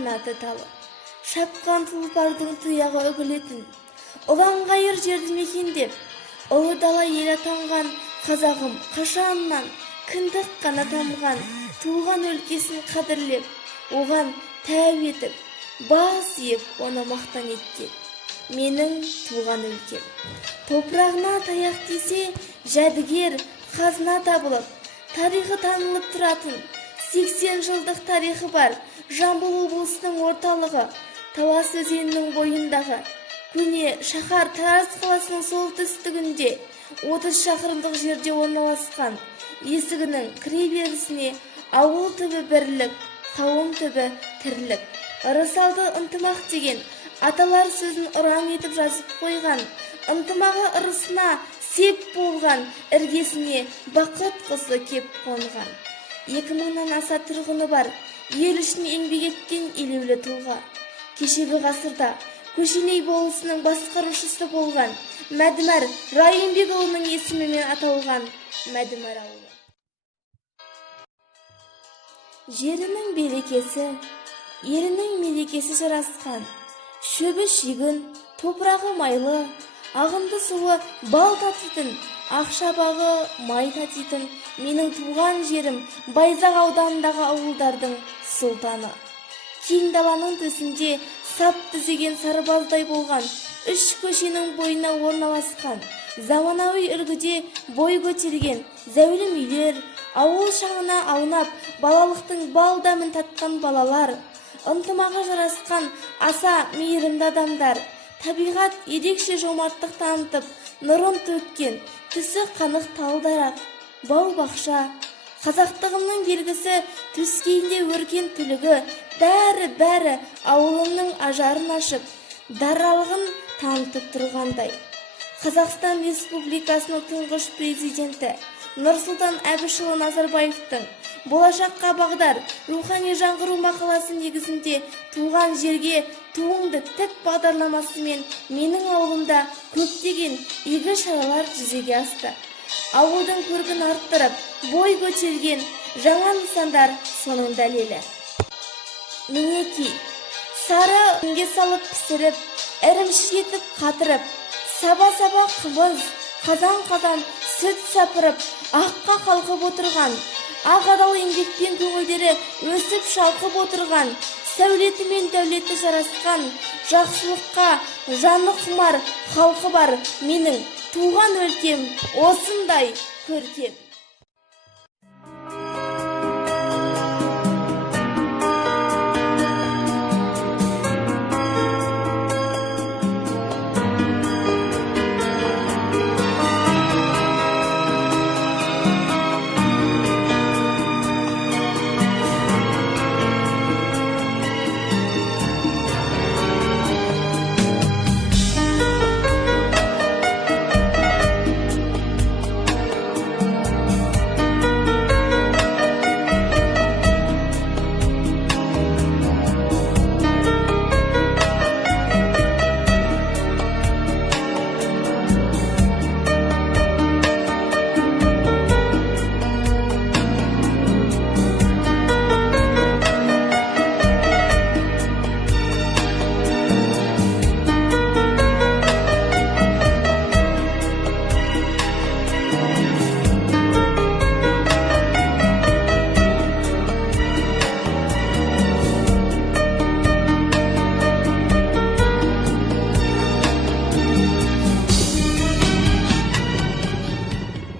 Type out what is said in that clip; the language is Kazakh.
қанаты талып, шапқан тұлпардың тұяғы үгілетін, ұланғайыр жерді мекендеп, ұлы дала ел атанған қазағым қашаннан кіндік қана тамған туған өлкесін қадірлеп, оған тәу етіп, бас иіп, оны мақтан еткен. Менің туған өлкем. Топырағына таяқ тисе, жәдігер қазына табылып, тарихы танылып тұратын 80 жылдық тарихы бар Жамбыл облысының орталығы, Талас өзенінің бойындағы көне шаһар Тараз қаласының солтүстігінде 30 шақырымдық жерде орналасқан. Есігінің кіреберісіне ауыл түбі бірлік, қауым түбі тірлік, ырысалды ынтымақ деген аталар сөзін ұран етіп жазып қойған. Ынтымағы ырысына сеп болған, іргесіне бақыт құсы кеп қонған. 2000-нан аса тұрғыны бар, ел үшін еңбек еткен елеулі тұлға. Кешегі ғасырда Көшеней болысының басқарушысы болған Мәдімәр Райымбекұлының есімімен аталған Мәдімәр ауылы. Жерінің берекесі, елінің мерекесі жарасқан. Шөбі шүйгін, топырағы майлы, ағынды суы бал татитын, ақшабағы май татитын менің туған жерім Байзақ ауданындағы ауылдардың сұлтаны. Кең даланың төсінде сап түзеген сарбаздай болған 3 көшенің бойына орналасқан. Заманауи үлгіде бой көтерген зәулім үйлер, ауыл шаңына аунап, балалықтың бал дәмін татқан балалар, ынтымағы жарасқан аса мейірімді адамдар, табиғат ерекше жомарттық танытып, нұрын төккен, түсі қанық тал-дарақ, бау-бақша, қазақтығымның белгісі, төскейінде өркен түлігі, бәрі ауылымның ажарын ашып, даралығын танытып тұрғандай. Қазақстан Республикасының тұңғыш президенті Нұрсұлтан Әбішұлы Назарбаевтың болашаққа бағдар рухани жаңғыру мақаласы негізінде туған жерге туыңды тік бағдарламасымен менің ауылымда көптеген игі шаралар жүзеге асты. Ауылдың көркін арттырып, бой көтерген жаңа нысандар соның дәлелі. Мінеки, сары үнге салып пісіріп, ірімшік етіп қатырып, саба-саба қымыз, қазан-қазан сүт сапырып, аққа қалқып отырған, ақ адал еңбекпен көңілдері өсіп шалқып отырған, сәулеті мен дәулеті жарасқан, жақсылыққа жаны құмар халқы бар менің туған өлкем осындай көркем.